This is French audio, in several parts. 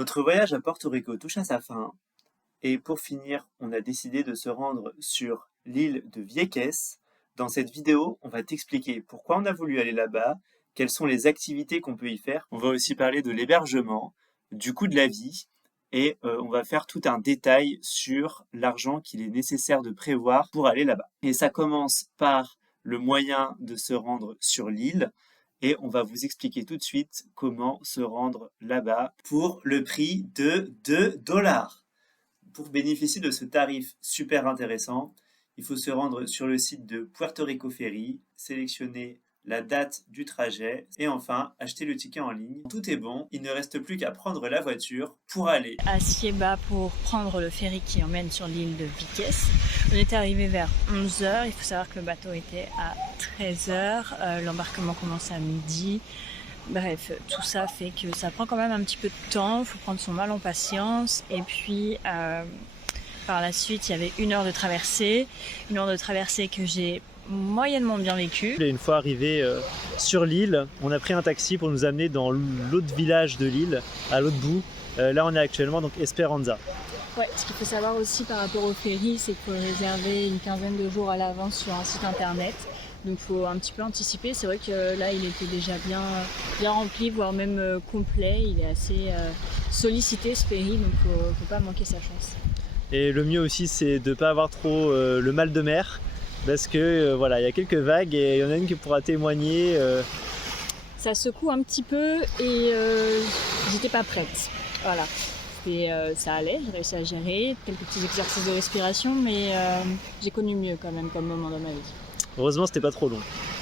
Notre voyage à Porto Rico touche à sa fin et pour finir, on a décidé de se rendre sur l'île de Vieques. Dans cette vidéo, on va t'expliquer pourquoi on a voulu aller là-bas, quelles sont les activités qu'on peut y faire. On va aussi parler de l'hébergement, du coût de la vie et on va faire tout un détail sur l'argent qu'il est nécessaire de prévoir pour aller là-bas. Et ça commence par le moyen de se rendre sur l'île et on va vous expliquer tout de suite comment se rendre là-bas pour le prix de 2 $. Pour bénéficier de ce tarif super intéressant, il faut se rendre sur le site de Puerto Rico Ferry, sélectionner la date du trajet et enfin acheter le ticket en ligne. Tout est bon, il ne reste plus qu'à prendre la voiture pour aller à Sieba pour prendre le ferry qui emmène sur l'île de Viques. On était arrivé vers 11h, il faut savoir que le bateau était à 13h, l'embarquement commence à midi. Bref, tout ça fait que ça prend quand même un petit peu de temps, il faut prendre son mal en patience. Et puis par la suite, il y avait 1 heure de traversée, que j'ai moyennement bien vécu. Et une fois arrivé sur l'île, on a pris un taxi pour nous amener dans l'autre village de l'île, à l'autre bout. Là, on est actuellement donc Esperanza. Ouais, ce qu'il faut savoir aussi par rapport au ferry, c'est qu'il faut le réserver une quinzaine de jours à l'avance sur un site internet. Donc il faut un petit peu anticiper. C'est vrai que là, il était déjà bien rempli, voire même complet. Il est assez sollicité ce ferry, donc faut pas manquer sa chance. Et le mieux aussi, c'est de ne pas avoir trop le mal de mer, parce que voilà, il y a quelques vagues et il y en a une qui pourra témoigner. Ça secoue un petit peu et j'étais pas prête. Voilà. Ça allait, j'ai réussi à gérer quelques petits exercices de respiration, mais j'ai connu mieux quand même comme moment dans ma vie. Heureusement, c'était pas trop long.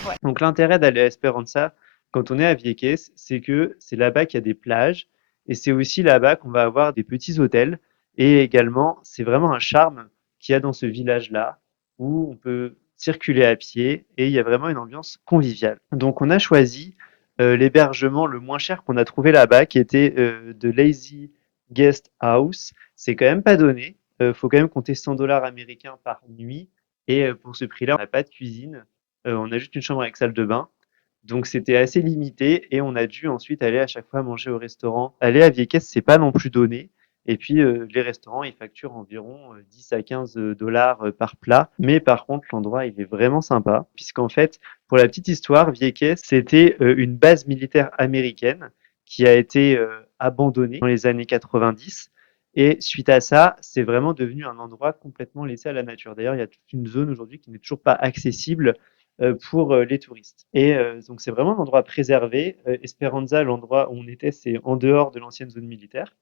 Ouais. Donc l'intérêt d'aller à Esperanza quand on est à Vieques, c'est que c'est là-bas qu'il y a des plages et c'est aussi là-bas qu'on va avoir des petits hôtels. Et également, c'est vraiment un charme qu'il y a dans ce village-là où on peut circuler à pied et il y a vraiment une ambiance conviviale. Donc on a choisi l'hébergement le moins cher qu'on a trouvé là-bas qui était de Lazy Guest House. C'est quand même pas donné. Faut quand même compter 100 $ américains par nuit. Et pour ce prix-là, on n'a pas de cuisine. On a juste une chambre avec salle de bain. Donc c'était assez limité et on a dû ensuite aller à chaque fois manger au restaurant. Aller à Vieques, c'est pas non plus donné. Et puis les restaurants, ils facturent environ 10 à 15 $ par plat. Mais par contre, l'endroit, il est vraiment sympa, puisqu'en fait, pour la petite histoire, Vieques, c'était une base militaire américaine qui a été abandonnée dans les années 90. Et suite à ça, c'est vraiment devenu un endroit complètement laissé à la nature. D'ailleurs, il y a toute une zone aujourd'hui qui n'est toujours pas accessible pour les touristes. Et donc, c'est vraiment un endroit préservé. Esperanza, l'endroit où on était, c'est en dehors de l'ancienne zone militaire.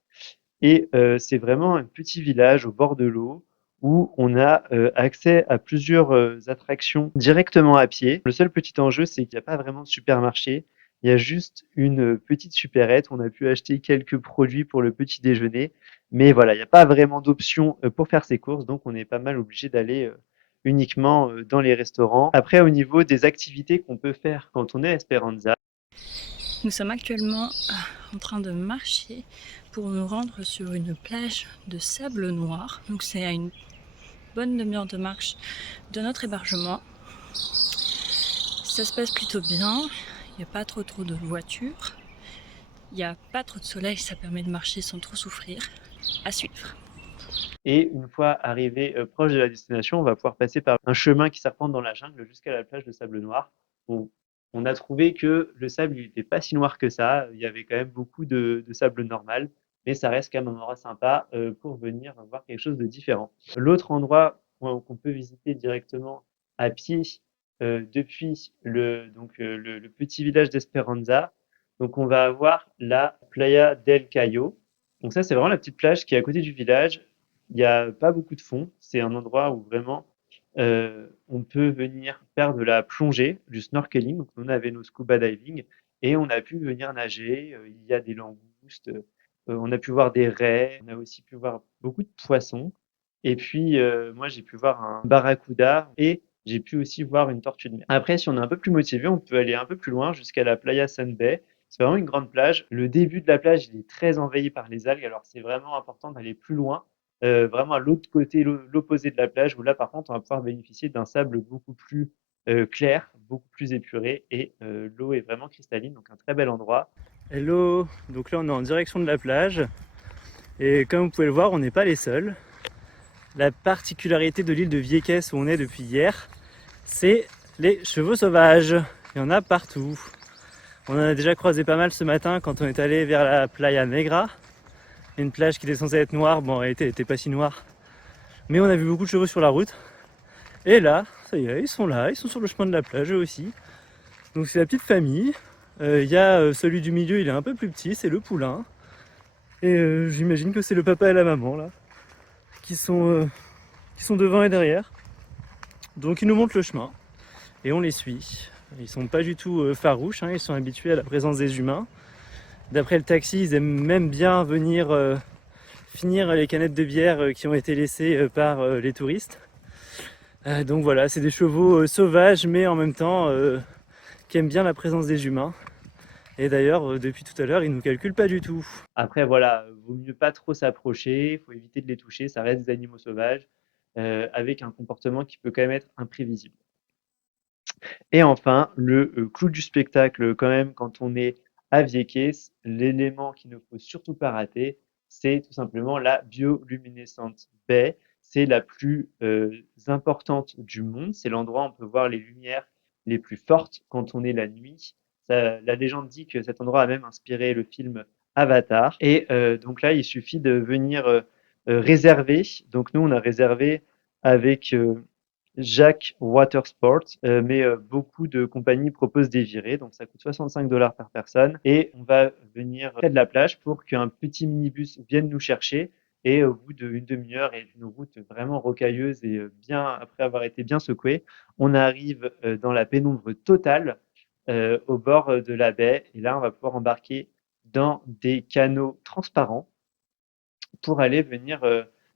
Et c'est vraiment un petit village au bord de l'eau où on a accès à plusieurs attractions directement à pied. Le seul petit enjeu, c'est qu'il n'y a pas vraiment de supermarché. Il y a juste une petite supérette. On a pu acheter quelques produits pour le petit déjeuner. Mais voilà, il n'y a pas vraiment d'option pour faire ses courses. Donc, on est pas mal obligé d'aller uniquement dans les restaurants. Après, au niveau des activités qu'on peut faire quand on est à Esperanza, Nous sommes actuellement en train de marcher pour nous rendre sur une plage de sable noir. Donc c'est à une bonne demi-heure de marche de notre hébergement. Ça se passe plutôt bien, il n'y a pas trop de voitures, il n'y a pas trop de soleil, ça permet de marcher sans trop souffrir. À suivre. et une fois arrivé proche de la destination, on va pouvoir passer par un chemin qui serpente dans la jungle jusqu'à la plage de sable noir. Bon, on a trouvé que le sable n'était pas si noir que ça. Il y avait quand même beaucoup de sable normal, mais ça reste quand même un endroit sympa pour venir voir quelque chose de différent. L'autre endroit qu'on peut visiter directement à pied depuis le petit village d'Esperanza, donc on va avoir la Playa del Cayo. Donc ça, c'est vraiment la petite plage qui est à côté du village. Il y a pas beaucoup de fond. C'est un endroit où vraiment on peut venir faire de la plongée, du snorkeling. Donc, on avait nos scuba diving et on a pu venir nager. Il y a des langoustes, on a pu voir des raies, on a aussi pu voir beaucoup de poissons. Et puis, moi, j'ai pu voir un barracuda et j'ai pu aussi voir une tortue de mer. Après, si on est un peu plus motivé, on peut aller un peu plus loin jusqu'à la Playa Sun Bay. C'est vraiment une grande plage. Le début de la plage, il est très envahi par les algues. Alors, c'est vraiment important d'aller plus loin vraiment à l'autre côté, l'opposé de la plage, où là, par contre, on va pouvoir bénéficier d'un sable beaucoup plus clair, beaucoup plus épuré, et l'eau est vraiment cristalline, donc un très bel endroit. Hello, donc là on est en direction de la plage. Et comme vous pouvez le voir, on n'est pas les seuls. La particularité de l'île de Vieques où on est depuis hier, c'est les chevaux sauvages. Il y en a partout. On en a déjà croisé pas mal ce matin quand on est allé vers la Playa Negra, une plage qui était censée être noire. Bon, en réalité, elle n'était pas si noire. Mais on a vu beaucoup de chevaux sur la route. Et là, ça y est, ils sont là, ils sont sur le chemin de la plage eux aussi. Donc c'est la petite famille. Il y a celui du milieu, il est un peu plus petit, c'est le poulain. Et j'imagine que c'est le papa et la maman là, qui sont devant et derrière. Donc ils nous montrent le chemin et on les suit. Ils sont pas du tout farouches, hein, ils sont habitués à la présence des humains. D'après le taxi, ils aiment même bien venir finir les canettes de bière qui ont été laissées par les touristes. Donc voilà, c'est des chevaux sauvages mais en même temps qui aiment bien la présence des humains. Et d'ailleurs, depuis tout à l'heure, ils ne nous calculent pas du tout. Après, voilà, vaut mieux pas trop s'approcher, il faut éviter de les toucher, ça reste des animaux sauvages, avec un comportement qui peut quand même être imprévisible. Et enfin, le clou du spectacle, quand même, quand on est à Vieques, l'élément qu'il ne faut surtout pas rater, c'est tout simplement la bioluminescente baie. C'est la plus importante du monde. C'est l'endroit où on peut voir les lumières les plus fortes quand on est la nuit. La légende dit que cet endroit a même inspiré le film Avatar. Et donc là, il suffit de venir réserver. Donc nous, on a réservé avec Jacques Watersport, mais beaucoup de compagnies proposent des virées, donc ça coûte 65 $ par personne. Et on va venir près de la plage pour qu'un petit minibus vienne nous chercher. Et au bout d'une demi-heure et d'une route vraiment rocailleuse et bien après avoir été bien secoué, on arrive dans la pénombre totale au bord de la baie. Et là, on va pouvoir embarquer dans des canaux transparents pour aller venir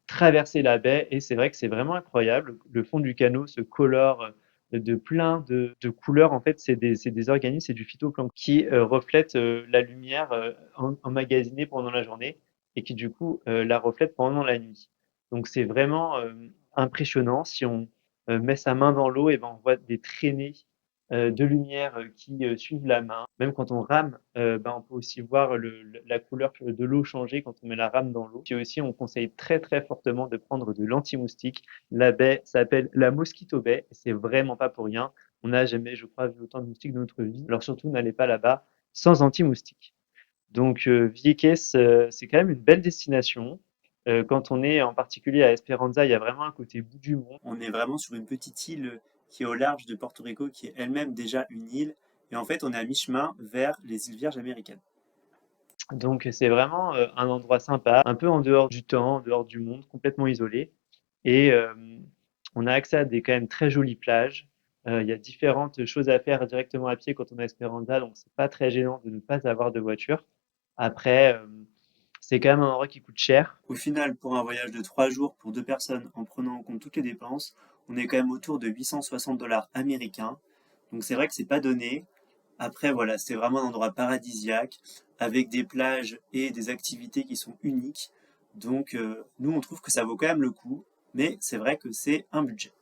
traverser la baie. Et c'est vrai que c'est vraiment incroyable. Le fond du canot se colore de plein de couleurs. En fait, c'est des organismes, c'est du phytoplancton qui reflète la lumière emmagasinée pendant la journée et qui du coup la reflète pendant la nuit. Donc c'est vraiment impressionnant. Si on met sa main dans l'eau, et ben on voit des traînées de lumière qui suivent la main. Même quand on rame, ben, on peut aussi voir la couleur de l'eau changer quand on met la rame dans l'eau. Puis aussi, on conseille très très fortement de prendre de l'anti-moustique. La baie s'appelle la Mosquito Bay et c'est vraiment pas pour rien. On n'a jamais, je crois, vu autant de moustiques dans notre vie. Alors surtout, n'allez pas là-bas sans anti-moustique. Donc Vieques, c'est quand même une belle destination. Quand on est en particulier à Esperanza, il y a vraiment un côté bout du monde. On est vraiment sur une petite île qui est au large de Porto Rico, qui est elle-même déjà une île. Et en fait, on est à mi-chemin vers les îles Vierges américaines. Donc c'est vraiment un endroit sympa, un peu en dehors du temps, en dehors du monde, complètement isolé. Et on a accès à des quand même très jolies plages. Il y a différentes choses à faire directement à pied quand on est à Esperanza, donc c'est pas très gênant de ne pas avoir de voiture. Après, c'est quand même un endroit qui coûte cher. Au final, pour un voyage de 3 jours pour 2 personnes, en prenant en compte toutes les dépenses, on est quand même autour de 860 $ américains. Donc c'est vrai que c'est pas donné. Après, voilà, c'est vraiment un endroit paradisiaque, avec des plages et des activités qui sont uniques. Donc nous, on trouve que ça vaut quand même le coup, mais c'est vrai que c'est un budget.